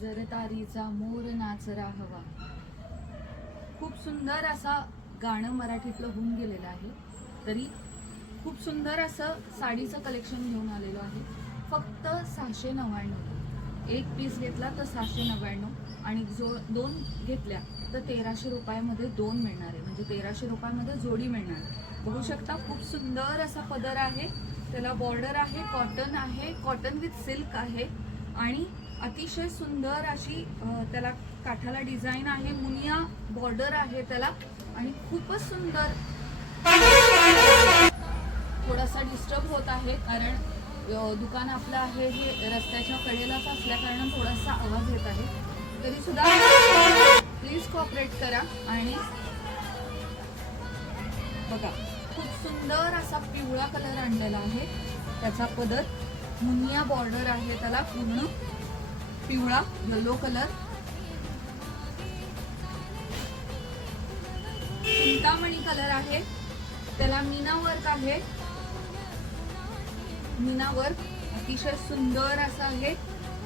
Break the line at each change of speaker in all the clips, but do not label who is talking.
जरतारीचा मोर नाचरा हवा. खूप सुंदर असा गाणं मराठीतलं होऊन गेलेलं आहे. तरी खूप सुंदर असं साडीचं कलेक्शन घेऊन आलेलो आहे. फक्त सहाशे नव्याण्णव. एक पीस घेतला तर सहाशे नव्याण्णव आणि जो दोन घेतल्या तर तेराशे रुपयामध्ये दोन मिळणार आहे. म्हणजे तेराशे रुपयामध्ये जोडी मिळणार. आहे. बघू शकता खूप सुंदर असा पदर आहे. त्याला बॉर्डर आहे कॉटन आहे कॉटन विथ सिल्क आहे. आणि अतिशय सुंदर अशी त्याला काठाला डिझाईन आहे मुनिया बॉर्डर आहे त्याला आणि खूपच सुंदर. थोडासा डिस्टर्ब होत आहे कारण दुकान आपलं आहे हे रस्त्याच्या कडेलाच असल्या थोडासा आवाज येत आहे. तरी सुद्धा प्लीज कॉपरेट करा आणि बघा खूप सुंदर असा पिवळा कलर आणलेला आहे त्याचा पदर. मुनिया बॉर्डर आहे त्याला पूर्ण. पिवळा येलो कलर चिंतामणी कलर आहे. त्याला मीना वर्क आहे. मीना वर्क अतिशय सुंदर असं आहे.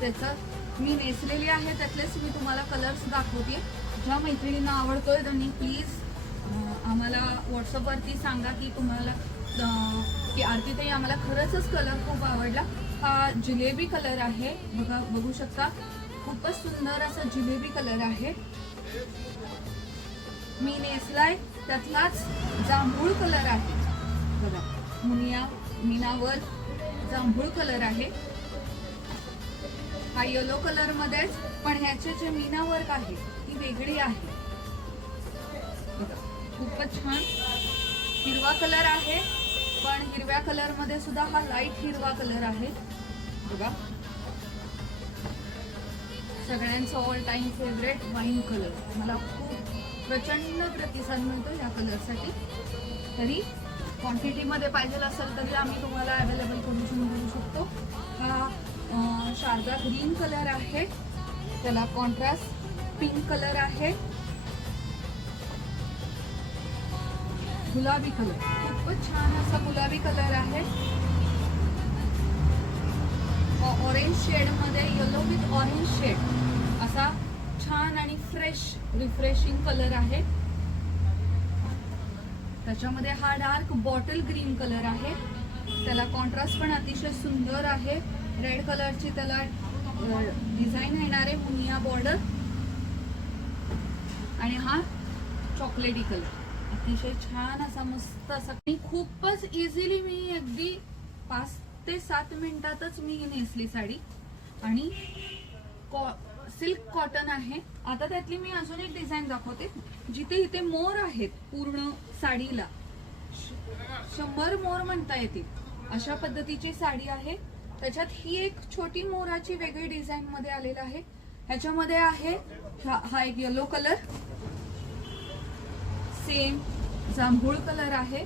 त्याचं मी नेसलेली आहे त्यातलेच मी तुम्हाला कलर्स दाखवते. ज्या मैत्रिणींना आवडतोय त्यांनी प्लीज आम्हाला व्हॉट्सअपवरती सांगा की तुम्हाला की आरतीताई आम्हाला खरंचच कलर खूप आवडला. हा जिलेबी कलर आहे. बघा बघू शकता. खूपच सुंदर असा जिलेबी कलर आहे. मी नेसलाय. त्यातलाच जांभूळ कलर आहे. बघा मुनिया मीनावर जांभूळ कलर आहे. हा येलो कलर मध्येच पण ह्याचे जे मीना वर्क आहे ती वेगळी आहे. बघा खूपच छान. हिरवा कलर आहे. पण हिरव्या कलरमध्ये सुद्धा हा लाइट हिरवा कलर आहे. बघा. सगळ्यांचं all time favourite wine colour मला खूप प्रचंड प्रतिसाद मिळतो या कलरसाठी तरी क्वांटिटीमध्ये पाहिजे असेल तरी आम्ही तुम्हाला अवेलेबल करून देऊ शकतो. हा शारदा ग्रीन कलर आहे. त्याला कॉन्ट्रास्ट पिंक कलर आहे. गुलाबी कलर खूपच छान असा गुलाबी कलर आहे. ऑरेंज शेडमध्ये येलो विथ ऑरेंज शेड असा छान आणि फ्रेश रिफ्रेशिंग कलर आहे. त्याच्यामध्ये हा डार्क बॉटल ग्रीन कलर आहे. त्याला कॉन्ट्रास्ट पण अतिशय सुंदर आहे. रेड कलरची त्याला डिझाईन येणार आहे मुनिया बॉर्डर आणि हा चॉकलेटी कलर अतिशय छान असा मस्त असा आणि खूपच इझिली मी अगदी पाच ते सात मिनिटातच मी नेसली साडी. आणि सिल्क कॉटन आहे. आता त्यातली मी अजून एक डिझाईन दाखवते. जिथे इथे मोर आहेत पूर्ण साडीला. शंभर मोर म्हणता येतील. अशा पद्धतीची साडी आहे. त्याच्यात ही एक छोटी मोराची वेगळी डिझाईन मध्ये आलेला आहे. ह्याच्यामध्ये आहे हा एक येलो कलर सेम जांभूळ कलर आहे.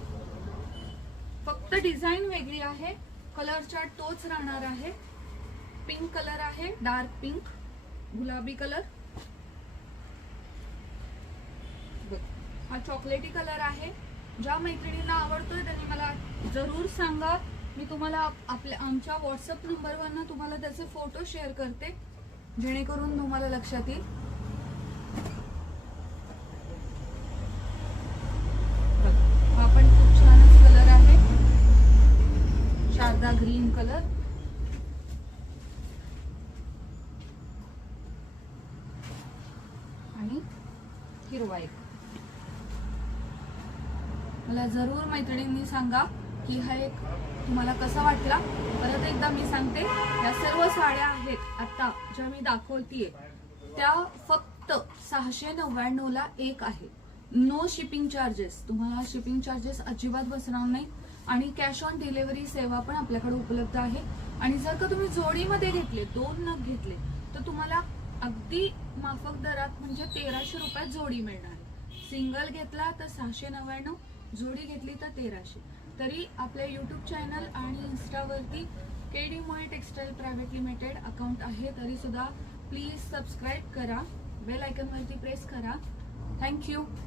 फक्त डिझाईन वेगळी आहे. कलर चार्ट तोच राहणार आहे. पिंक कलर आहे. डार्क पिंक गुलाबी कलर हा चॉकलेटी कलर आहे. ज्या मैत्रिणींना आवडतोय त्यांनी मला जरूर सांगा. मी तुम्हाला आपल्या आमच्या व्हॉट्सअप नंबरवरनं तुम्हाला त्याचे फोटो शेअर करते. जेणेकरून तुम्हाला लक्षात येईल बघ, हा पण खूप छानच कलर आहे शारदा ग्रीन कलर आणि हिरवा एक. मला जरूर मैत्रिणींनी सांगा की हा एक तुम्हाला कसा वाटला? परत एकदा मी सांगते या सर्व साड्या आहेत आता ज्या मी दाखवतीये त्या फक्त सहाशे नव्याण्णव ला एक आहे. नो शिपिंग चार्जेस तुम्हाला शिपिंग चार्जेस अजिबात बसणार नाही. आणि कॅश ऑन डिलिव्हरी सेवा पण आपल्याकडे उपलब्ध आहे. आणि जर का तुम्ही जोडीमध्ये घेतले दोन नग घेतले तर तुम्हाला अगदी माफक दरात म्हणजे तेराशे रुपयात जोडी मिळणार. आहे सिंगल घेतला तर सहाशे नव्याण्णव जोडी घेतली तर तेराशे. तरी आपल्या यूट्यूब चॅनल आणि इन्स्टावरती K D Moy textile private limited account आहे. तरी सुद्धा प्लीज सबस्क्राईब करा. बेल आयकनवरती प्रेस करा. Thank you